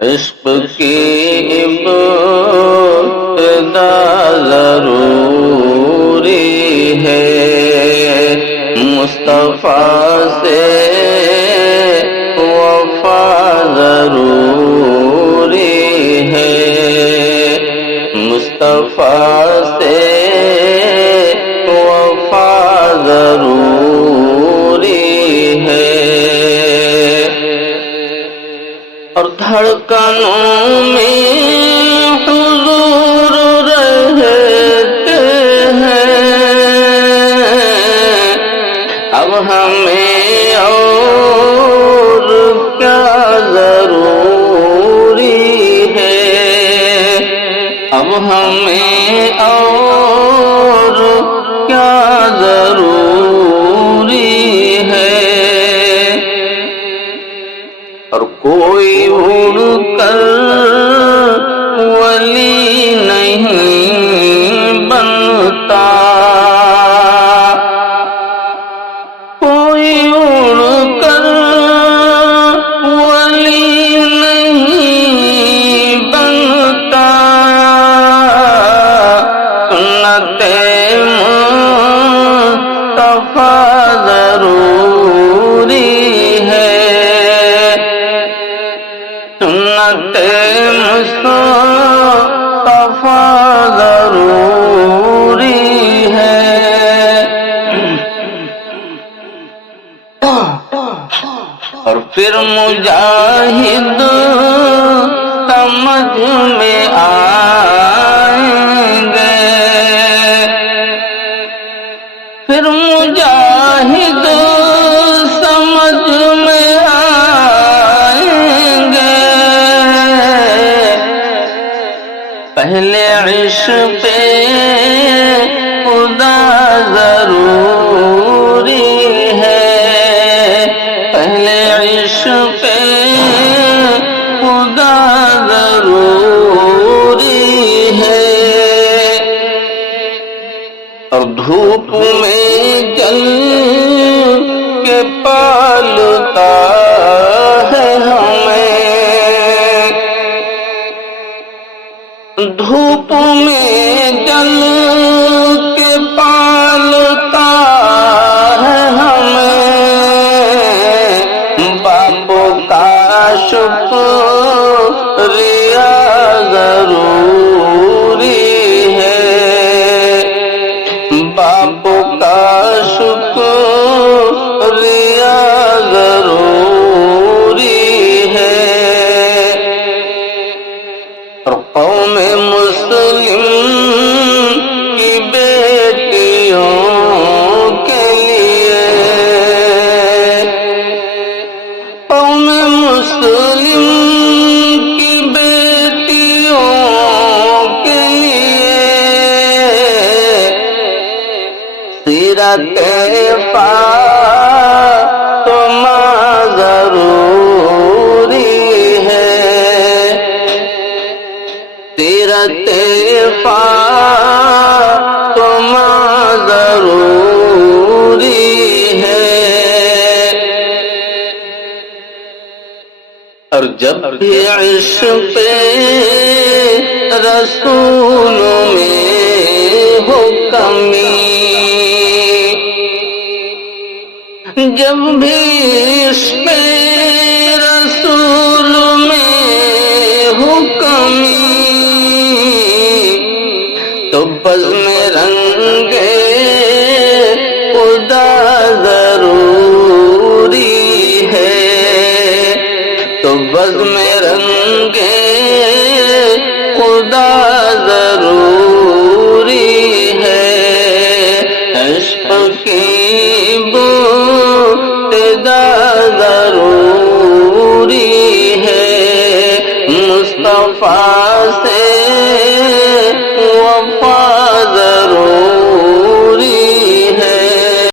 عشق کی ابتدا ضروری ہے، مصطفیٰ سے وفا ضروری ہے، مصطفیٰ سے وفا ضروری ہے، اور دھڑکنوں میں حضور رہتے ہیں، اب ہمیں اور کیا ضروری ہے، اب ہمیں اور کیا ضروری ہے، اور کوئی اڑ کر ولی نہیں بنتا، کوئی اڑ کر ولی نہیں بنتا، سنت مصطفیٰ ضروری ہے، سنت مصطفیٰ ضروری ہے، اور پھر مجاہد سمجھ میں آئیں گے، پھر مجاہد سمجھ میں آئیں گے، پہلے عشق پہ خدا ضروری ہے، پہلے عشق پہ خدا ضروری ہے، اور دھوپ میں جل کے پالتا ہے ہمیں، دھوپ میں جل کے پالتا ہے ہمیں، باپ کا شکریہ ضروری ہے، باپ کا شکریہ ضروری ہے، اور قوم مسلم کی بیٹیوں کے لیے، قوم مسلم کی بیٹیوں کے لیے سیرت فاطمہ ضروری ہے، سیرت فاطمہ ضروری ہے، اور جب بھی عشق رسول میں ہو کمی، جب بھی عشق رسول میں ہو کمی، تو بزم رنگ خدا ضروری ہے، تو بزم رنگ خدا ضروری ہے، عشق کی ابتدا ضروری ہے، مصطفیٰ سے